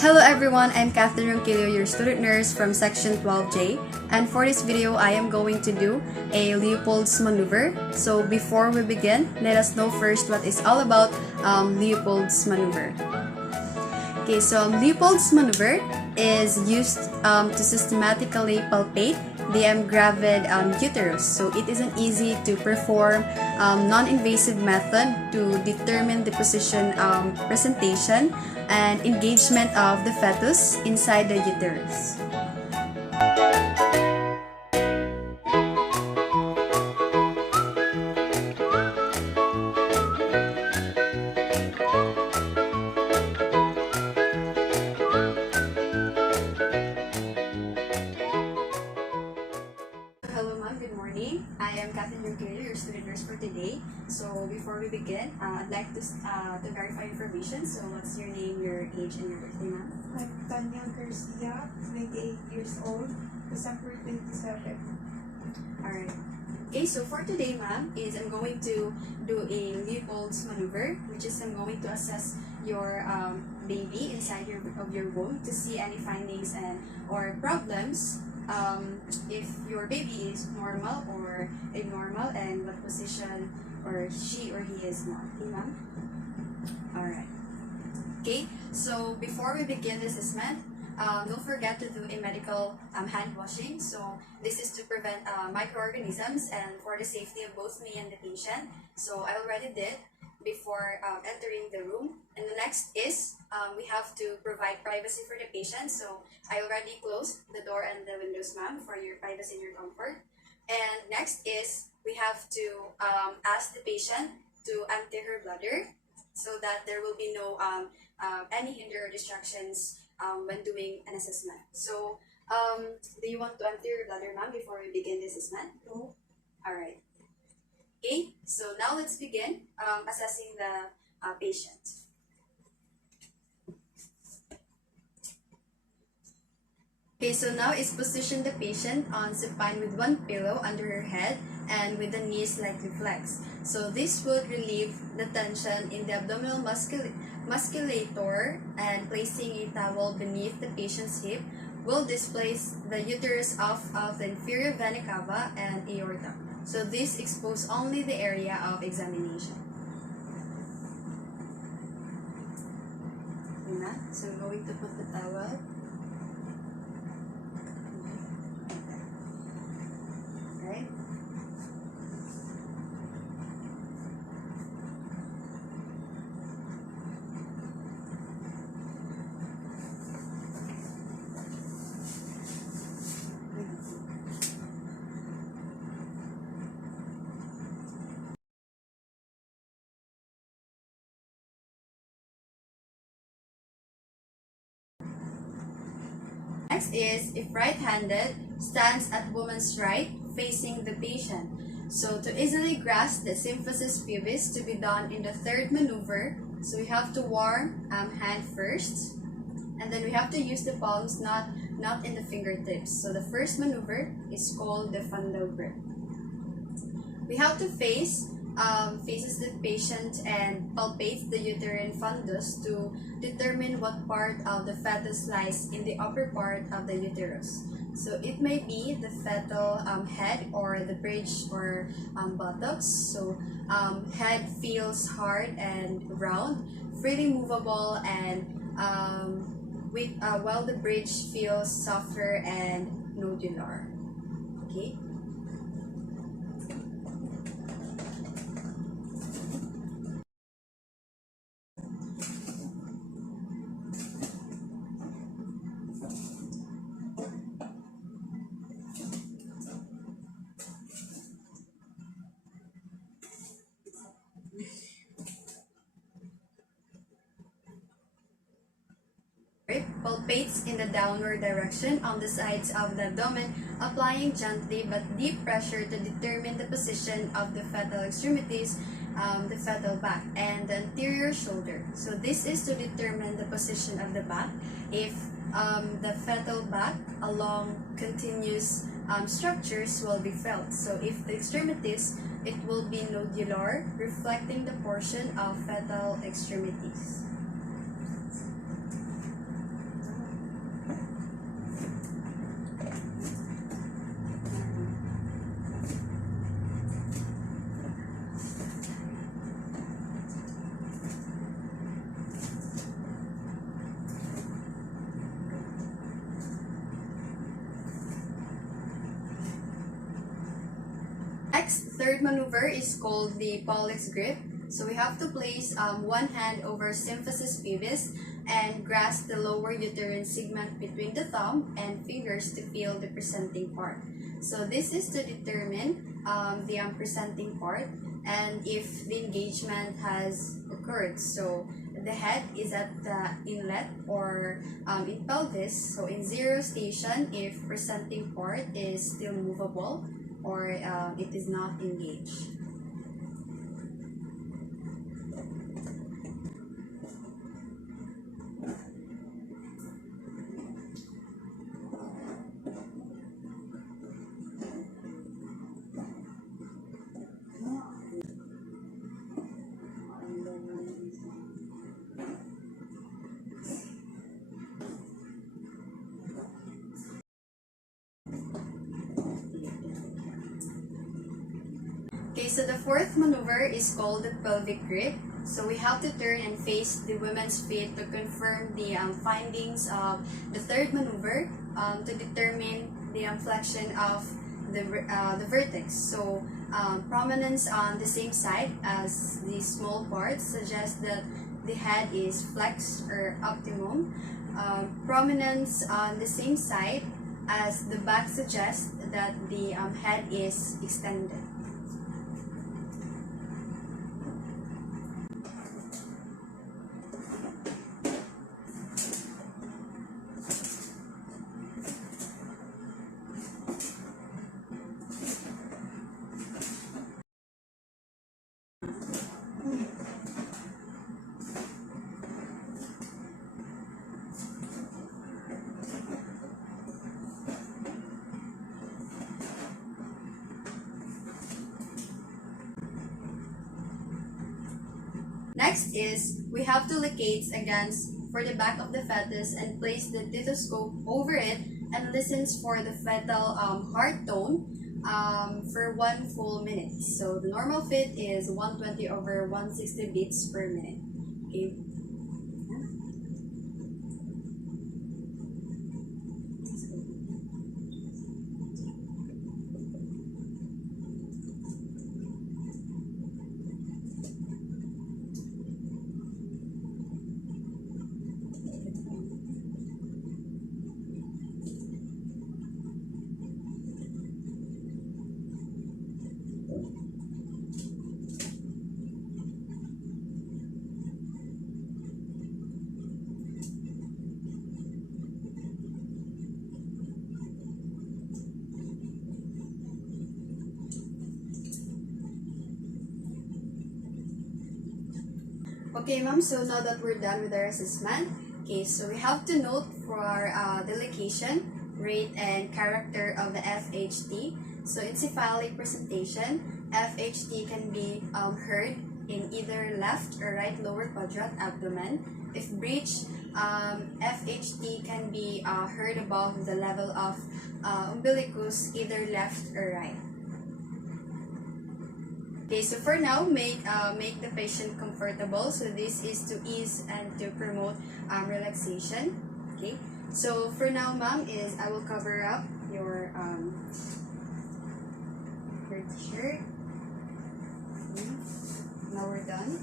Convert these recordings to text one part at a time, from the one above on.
Hello everyone, I'm Catherine Ronquillo, your student nurse from section 12J, and for this video I am going to do a Leopold'S maneuver. So before we begin, let us know first what is all about Leopold'S maneuver. Okay, so Leopold'S maneuver is used to systematically palpate the gravid uterus. So it is an easy to perform non-invasive method to determine the position, presentation, and engagement of the fetus inside the uterus. Hello ma'am, good morning. I am Catherine Ronquillo, your student nurse for today. So before we begin, I'd like to verify information. So what's your name, your age, and your birthday, ma'am? I'm Tanya Garcia, 28 years old, December 27. Alright. Okay, so for today, ma'am, is I'm going to do a Leopold'S maneuver, which is I'm going to assess your baby inside of your womb to see any findings or problems. If your baby is normal or abnormal, and what position or she or he is not. Okay, ma'am? Alright. Okay, so before we begin the assessment, don't forget to do a medical hand washing. So this is to prevent microorganisms and for the safety of both me and the patient. So I already did before entering the room. And the next is we have to provide privacy for the patient. So I already closed the door and the windows, ma'am, for your privacy and your comfort. And next is we have to ask the patient to empty her bladder so that there will be no any hinder or distractions when doing an assessment. So do you want to empty your bladder, ma'am, before we begin the assessment? No. Alright. Okay, so now let's begin assessing the patient. Okay, so now is position the patient on supine with one pillow under her head and with the knees slightly flexed. So this would relieve the tension in the abdominal musculature, and placing a towel beneath the patient's hip will displace the uterus off of the inferior vena cava and aorta. So this exposes only the area of examination. So I'm going to put the towel. Okay. Next is, if right-handed, stands at woman's right, facing the patient. So to easily grasp the symphysis pubis to be done in the third maneuver, so we have to warm hand first, and then we have to use the palms, not in the fingertips. So the first maneuver is called the fundal grip. We have to faces the patient and palpates the uterine fundus to determine what part of the fetus lies in the upper part of the uterus. So it may be the fetal head or the bridge or buttocks. So head feels hard and round, freely movable, and while the bridge feels softer and nodular. Okay. Palpates in the downward direction on the sides of the abdomen, applying gently but deep pressure to determine the position of the fetal extremities, the fetal back, and the anterior shoulder. So this is to determine the position of the back. If the fetal back along continuous structures will be felt. So if the extremities, it will be nodular, reflecting the portion of fetal extremities. Next, third maneuver is called the Leopold'S grip. So we have to place one hand over symphysis pubis and grasp the lower uterine segment between the thumb and fingers to feel the presenting part. So this is to determine the presenting part and if the engagement has occurred. So the head is at the inlet or in pelvis. So in zero station, if presenting part is still movable or it is not engaged. Okay, so the fourth maneuver is called the pelvic grip. So we have to turn and face the women's feet to confirm the findings of the third maneuver to determine the flexion of the vertex. So prominence on the same side as the small parts suggests that the head is flexed or optimum. Prominence on the same side as the back suggests that the head is extended. Next is, we have to locate against for the back of the fetus and place the stethoscope over it and listens for the fetal heart tone for 1 full minute. So the normal fit is 120/160 beats per minute. Okay. Okay, ma'am, so now that we're done with our assessment, okay, so we have to note for the location, rate, and character of the FHT. So encephalic presentation, FHT can be heard in either left or right lower quadrant abdomen. If breech, FHT can be heard above the level of umbilicus, either left or right. Okay, so for now, make the patient comfortable. So this is to ease and to promote relaxation. Okay, so for now, ma'am, is I will cover up your shirt. Okay. Now we're done.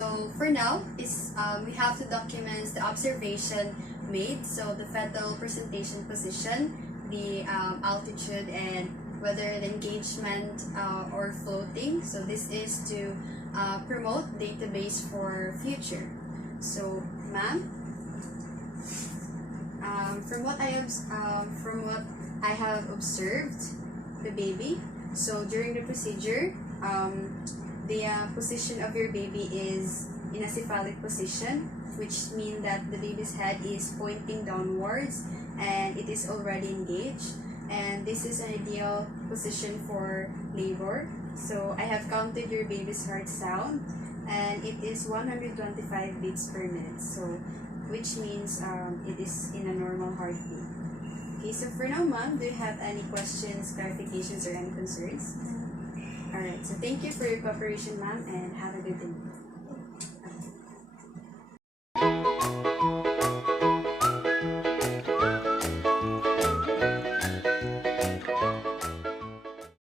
So for now, we have to document the observation made. So the fetal presentation position, the altitude, and whether the engagement or floating. So this is to promote database for future. So, ma'am, from what I have observed the baby. So during the procedure, the position of your baby is in a cephalic position, which means that the baby's head is pointing downwards and it is already engaged. And this is an ideal position for labor. So I have counted your baby's heart sound and it is 125 beats per minute. So which means it is in a normal heartbeat. Okay, so for now, ma'am, do you have any questions, clarifications, or any concerns? Alright, so thank you for your cooperation, ma'am, and have a good day.